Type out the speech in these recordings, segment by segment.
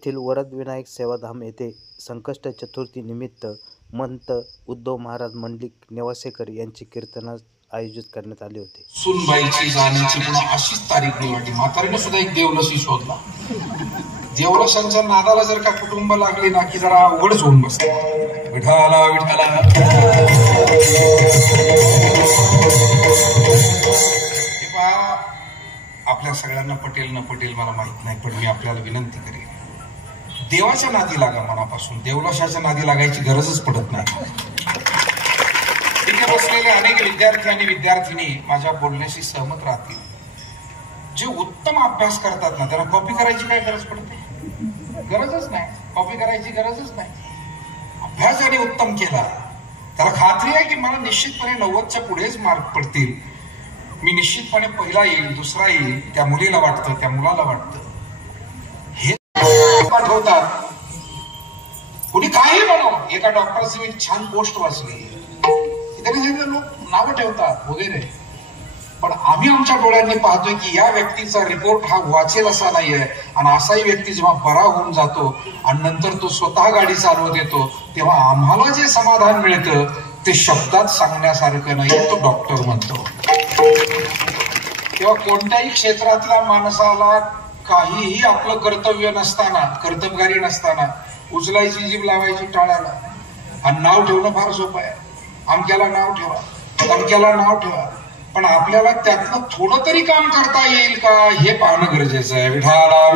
येथील वरदविनायक सेवाधाम येथे संकष्ट चतुर्थी निमित्त महंत उद्धव महाराज मंडलिक नेवासेकर यांची कीर्तन आयोजित करण्यात आले होते. सुनबाईची जाण्याची पुन्हा अशीच तारीख निवडली. म्हातारीने सुद्धा एक देवलसी शोधला. देवलसांच्या नादाला जर का कुटुंब लागली ना की जरा अवघडच होऊन बसते. विठाला विठाला आपल्या सगळ्यांना पटेल न पटेल मला माहित नाही, पण मी आपल्याला विनंती करेन, देवाच्या नादी लागा मनापासून. देवलशाच्या नादी लागायची गरजच पडत नाही. तिथे बसलेले अनेक विद्यार्थी आणि विद्यार्थिनी माझ्या बोलण्याशी सहमत राहतील. जे उत्तम अभ्यास करतात ना त्यांना कॉपी करायची काय गरज पडते? गरजच नाही. कॉपी करायची गरजच नाही. अभ्यास ज्याने उत्तम केला त्याला खात्री आहे की मला निश्चितपणे 90च्या पुढेच मार्क पडतील, मी निश्चितपणे पहिला येईल, दुसरा येईल. त्या मुलीला वाटतं, त्या मुलाला वाटतं. हे पाठवतात. कुणी काही म्हणो. एका डॉक्टरची मी छान पोस्ट वाचली, त्यांनी सांगितलं लोक नावं ठेवतात वगैरे, पण आम्ही आमच्या डोळ्यांनी पाहतोय की या व्यक्तीचा रिपोर्ट हा वाचेल असा नाहीये. आणि असाही व्यक्ती जेव्हा बरा होऊन जातो आणि नंतर तो स्वतः गाडी चालवत येतो तेव्हा आम्हाला जे समाधान मिळतं ते शब्दात सांगण्यासारखं नाही, तो डॉक्टर म्हणतो. तेव्हा कोणत्याही क्षेत्रातल्या माणसाला काहीही आपलं कर्तव्य नसताना, कर्तबगारी नसताना उचलायची जीभ लावायची टाळायला. आणि नाव ठेवणं फार सोपं आहे. अमक्याला नाव ठेवा, तमक्याला नाव ठेवा, पण आपल्याला त्यातलं थोडं तरी काम करता येईल का हे पाहणं गरजेचं आहे. विठाला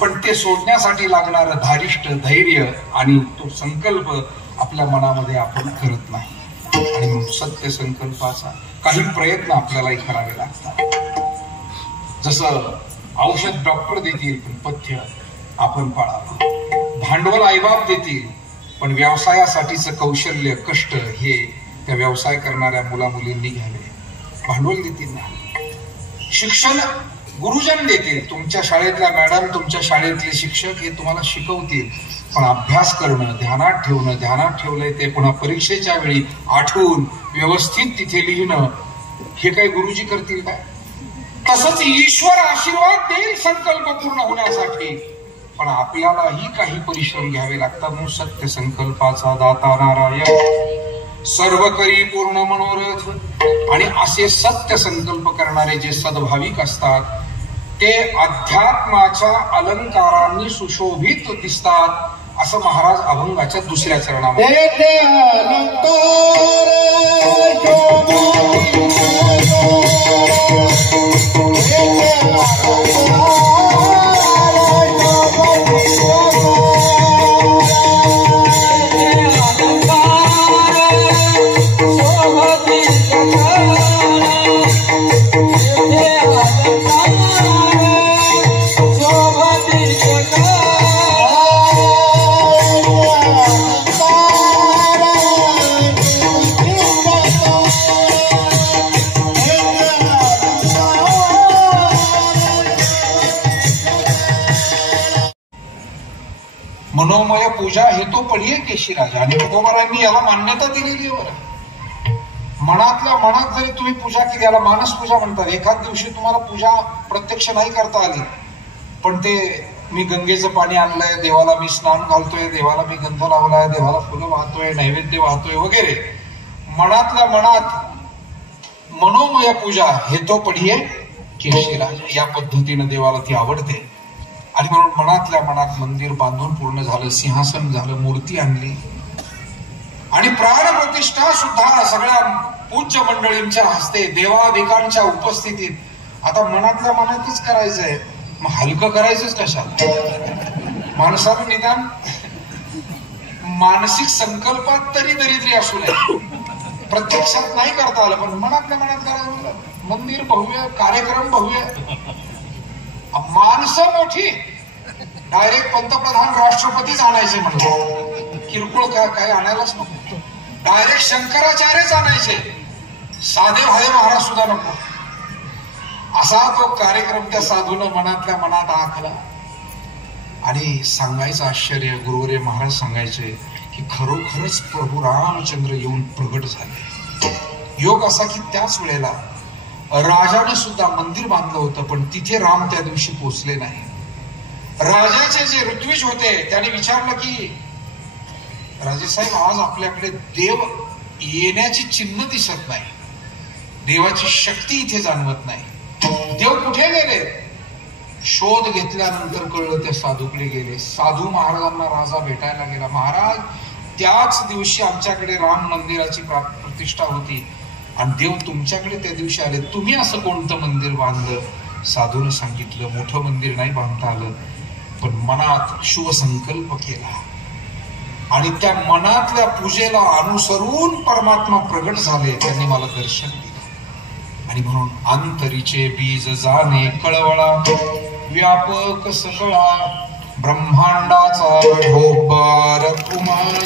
पण ते सोडण्यासाठी लागणारं धारिष्ट, धैर्य आणि तो संकल्प आपल्या मनामध्ये आपण करत नाही. आणि सत्य संकल्पाचा काही प्रयत्न आपल्यालाही करावे लागतात. जसं औषध डॉक्टर देतील पण पथ्य आपण पाळावं. भांडवल आईबाप देतील पण व्यवसायासाठीचं कौशल्य, कष्ट हे त्या व्यवसाय करणाऱ्या मुला मुलींनी घ्यावे. भांडवल देतील ना. शिक्षण गुरुजन देतील. तुमच्या शाळेतल्या मॅडम, तुमच्या शाळेतले शिक्षक हे तुम्हाला शिकवतील, पण अभ्यास करणं, ध्यानात ठेवणं, ध्यानात ठेवलंय ते पुन्हा परीक्षेच्या वेळी आठवून व्यवस्थित तिथे लिहिणं हे काही गुरुजी करतील काय? तसंच ईश्वर आशीर्वाद देईल संकल्प पूर्ण होण्यासाठी, पण आपल्यालाही काही परिश्रम घ्यावे लागतात. म्हणून सत्य संकल्पाचा दाता नारायण, सर्व करी पूर्ण मनोरथ. आणि असे सत्य संकल्प करणारे जे सद्भाविक असतात ते अध्यात्माच्या अलंकारांनी सुशोभित दिसतात, असं महाराज अभंगाच्या दुसऱ्या चरणामध्ये. मनोमय पूजा हे तो पडिये केशी राजा. आणि तुकोबारांनी याला मान्यता दिलेली आहे. मनातल्या मनात जरी तुम्ही पूजा केली, याला मानस पूजा म्हणतात. एखाद दिवशी तुम्हाला पूजा प्रत्यक्ष नाही करता आली, पण ते मी गंगेचं पाणी आणलंय, देवाला मी स्नान घालतोय, देवाला मी गंध लावलाय, देवाला फुलं वाहतोय, नैवेद्य वाहतोय वगैरे, मनातल्या मनात मनोमय पूजा हे तो पडिये केशी राजा. या पद्धतीनं देवाला ती आवडते. आणि म्हणून मनातल्या मनात मंदिर बांधून पूर्ण झालं, सिंहासन झालं, मूर्ती आणली आणि प्राणप्रतिष्ठा सुद्धा सगळ्या पूज्य मंडळींच्या हस्ते देवादिकांच्या उपस्थितीत. आता मनातल्या मनातच करायचंय, मग हलकं करायचंच कशाला? माणसाला निदान मानसिक संकल्पात तरी दरिद्री असू नये. प्रत्यक्षात नाही करता आलं पण मनातल्या मनात करायचं. मंदिर भव्य, कार्यक्रम भव्य, माणसं मोठी, डायरेक्ट पंतप्रधान राष्ट्रपतीच आणायचे म्हणजे किरकोळ काय आणायलाच नको. डायरेक्ट शंकराचार्यच आणायचे, साधे भाले महाराज सुद्धा नको. असा तो कार्यक्रम त्या साधूनं मनातल्या मनात आखला. आणि सांगायचं आश्चर्य, गुरुवर्य महाराज सांगायचे की खरोखरच प्रभू रामचंद्र येऊन प्रगट झाले. योग असा की त्याच वेळेला राजाने सुद्धा मंदिर बांधलं होतं, पण तिथे राम त्या दिवशी पोचले नाही. राजाचे जे ऋत्विज होते त्याने विचारलं की राजेसाहेब, आज आपल्याकडे देव येण्याची चिन्ह दिसत नाही, देवाची शक्ती इथे जाणवत नाही, देव कुठे गेले? शोध घेतल्यानंतर कळलं ते साधूकडे गेले. साधू महाराजांना राजा भेटायला गेला. महाराज, त्याच दिवशी आमच्याकडे राम मंदिराची प्रतिष्ठा होती आणि देव तुमच्याकडे त्या दिवशी आले, तुम्ही असं कोणतं मंदिर बांधलं? साधूने सांगितलं, मोठं मंदिर नाही बांधता आलं, पण मनात शुभ संकल्प केला आणि त्या मनातल्या पूजेला अनुसरून परमात्मा प्रगट झाले, त्यांनी मला दर्शन दिलं. आणि म्हणून अंतरीचे बीज जाणे कळवळा, व्यापक सकळा ब्रह्मांडाचा ढोबार कुमार.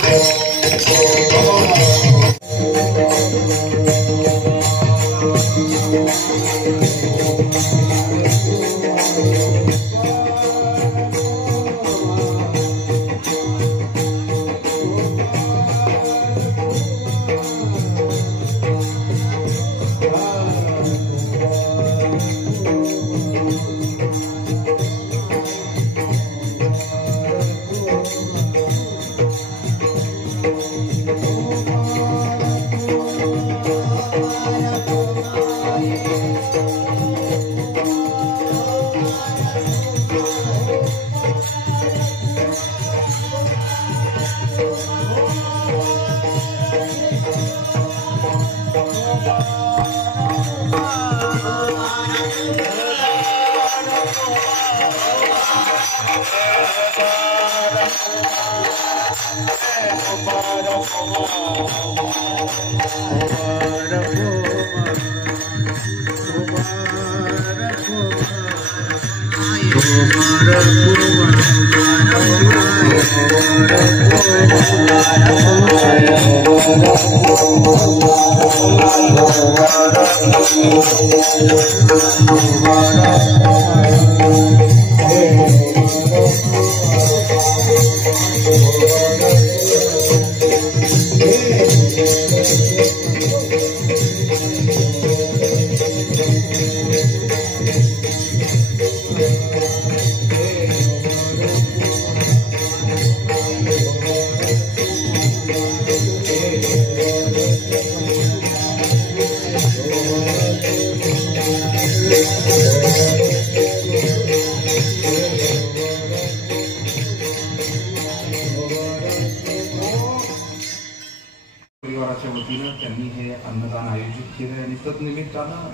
परिवाराच्या वतीनं त्यांनी हे अन्नदान आयोजित केलं आणि तदनिमित्तानं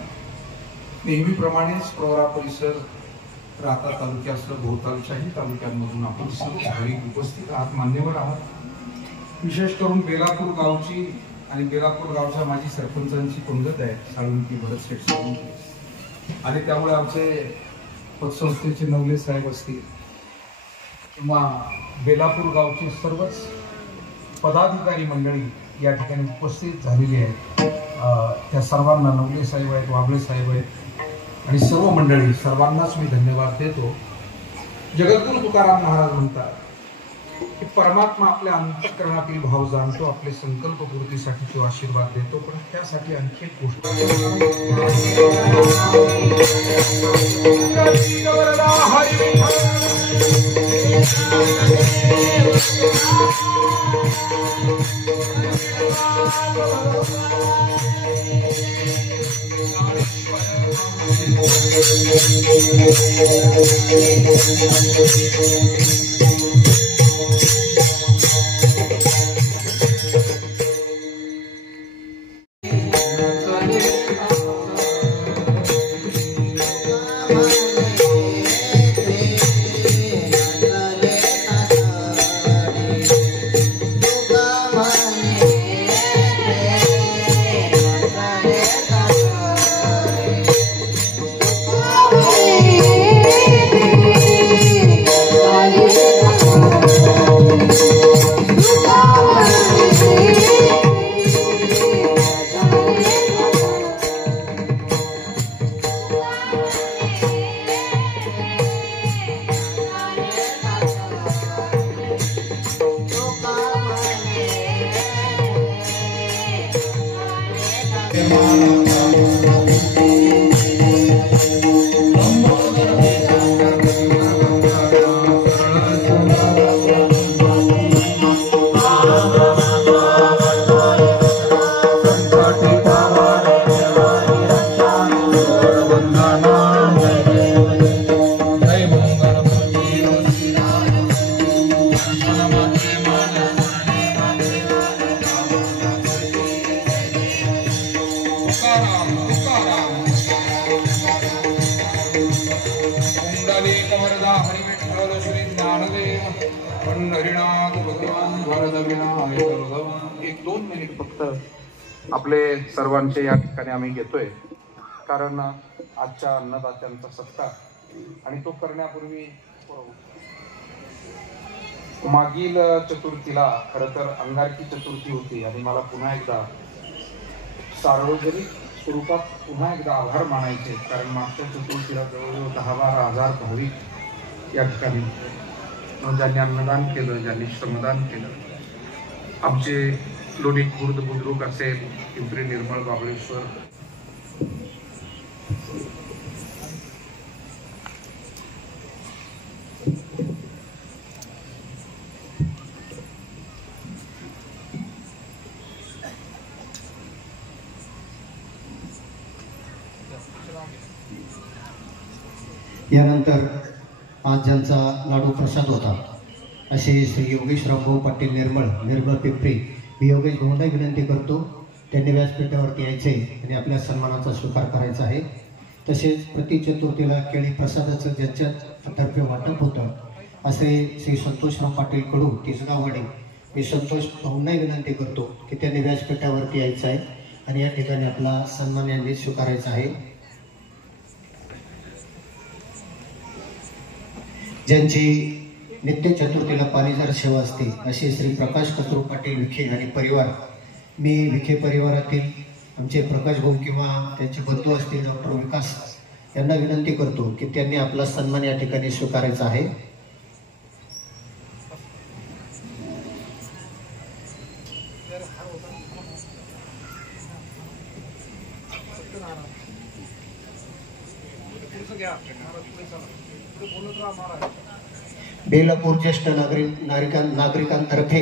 नेहमीप्रमाणेच प्रवरा परिसर, राहता तालुक्यासह भोवतालच्याही तालुक्यांमधून आपण सर्व भाविक उपस्थित आहात, मान्यवर आहात. विशेष करून बेलापूर गावची आणि बेलापूर गावच्या माजी सरपंचांची पंगत आहे, साळुंकी भरत शेठ साळुंकी, आणि त्यामुळे आमचे पतसंस्थेचे नवले साहेब असतील किंवा बेलापूर गावची सर्वच पदाधिकारी मंडळी या ठिकाणी उपस्थित झालेली आहेत. त्या सर्वांना, नवले साहेब आहेत, वाबळे साहेब आहेत आणि सर्व मंडळी, सर्वांनाच मी धन्यवाद देतो. जगद्गुरु तुकाराम महाराज म्हणतात की परमात्मा आपल्या अंतःकरणातील भाव जाणतो, आपले संकल्प पूर्तीसाठी तो आशीर्वाद देतो, पण त्यासाठी आणखी एक गोष्ट Thank you. हरिनाथ भगवान वरद विनायक भगवान. 1-2 मिनिट फक्त आपले सर्वांचे या ठिकाणी आम्ही घेतोय, कारण आजच्या अन्नदात्यांचा सत्कार आणि तो करण्यापूर्वी मागील चतुर्थीला खरं तर अंगारकी चतुर्थी होती आणि मला पुन्हा एकदा सार्वजनिक स्वरूपात पुन्हा एकदा आभार मानायचे, कारण मागच्या चतुर्थीला जवळजवळ 10-12 हजार भाविक या ठिकाणी ज्यांनी अन्नदान केलं, ज्यांनी श्रमदान केलं. आमचे लोणी खुर्द बुद्रुक असेल, पिंपरी निर्मळ बाबळेश्वर, यानंतर आज ज्यांचा लाडू प्रसाद होता असे श्री योगेश रामभाऊ पाटील निर्मळ पिंपरी, मी योगेश भाऊंना विनंती करतो त्यांनी व्यासपीठावरती यायचे आणि आपल्या सन्मानाचा स्वीकार करायचा आहे. तसेच प्रति चतुर्थीला केळी प्रसादाचं ज्यांच्यातर्फे वाटप होतं असे श्री संतोषराव पाटील कडू तिसगाववाडी, मी संतोष भाऊंना विनंती करतो की त्यांनी व्यासपीठावरती यायचं आहे आणि या ठिकाणी आपला सन्मान यांनी स्वीकारायचा आहे. ज्यांची नित्य चतुर्थीला पाणीजार सेवा असते असे श्री प्रकाश कचरू पाटील विखे आणि परिवार, मी विखे परिवारातील आमचे प्रकाश भाऊ किंवा त्यांचे बंधू असतील डॉक्टर विकास यांना विनंती करतो की त्यांनी आपला सन्मान या ठिकाणी स्वीकारायचा आहे. बेलापूर ज्येष्ठ नागरिकांतर्फे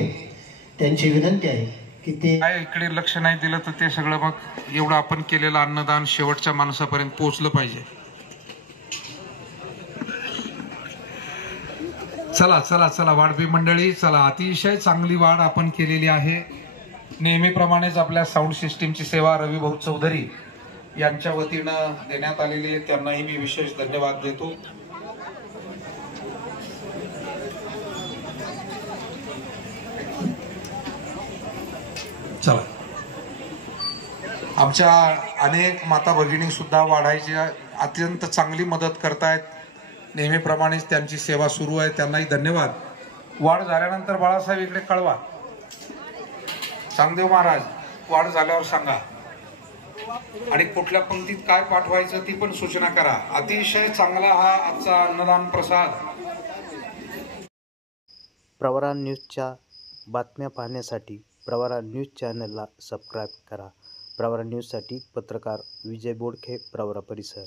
त्यांची विनंती आहे की ते इकडे लक्ष नाही दिलं तर ते सगळं मग एवढं आपण केलेलं अन्नदान शेवटच्या माणसापर्यंत पोहोचलं पाहिजे. चला चला चला वाढपी मंडळी, चला अतिशय चांगली वाढ आपण केलेली आहे. नेहमीप्रमाणेच आपल्या साऊंड सिस्टीमची सेवा रविभाऊ चौधरी यांच्या वतीनं देण्यात आलेली आहे, त्यांनाही मी विशेष धन्यवाद देतो. चला, आमच्या अनेक माता भगिनी सुद्धा वाढायची अत्यंत चांगली मदत करतायत. नेहमीप्रमाणेच त्यांची सेवा सुरू आहे, त्यांनाही धन्यवाद. वाढ झाल्यानंतर बाळासाहेब इकडे कळवा. चांगदेव महाराज वाढ झाल्यावर सांगा आणि कुठल्या पंक्तीत काय पाठवायचं ती पण सूचना करा. अतिशय चांगला हा आजचा अन्नदान प्रसाद. प्रवरा न्यूजच्या बातम्या पाहण्यासाठी प्रवरा न्यूज चॅनलला सबस्क्राईब करा. प्रवरा न्यूजसाठी पत्रकार विजय बोडखे, प्रवरा परिसर.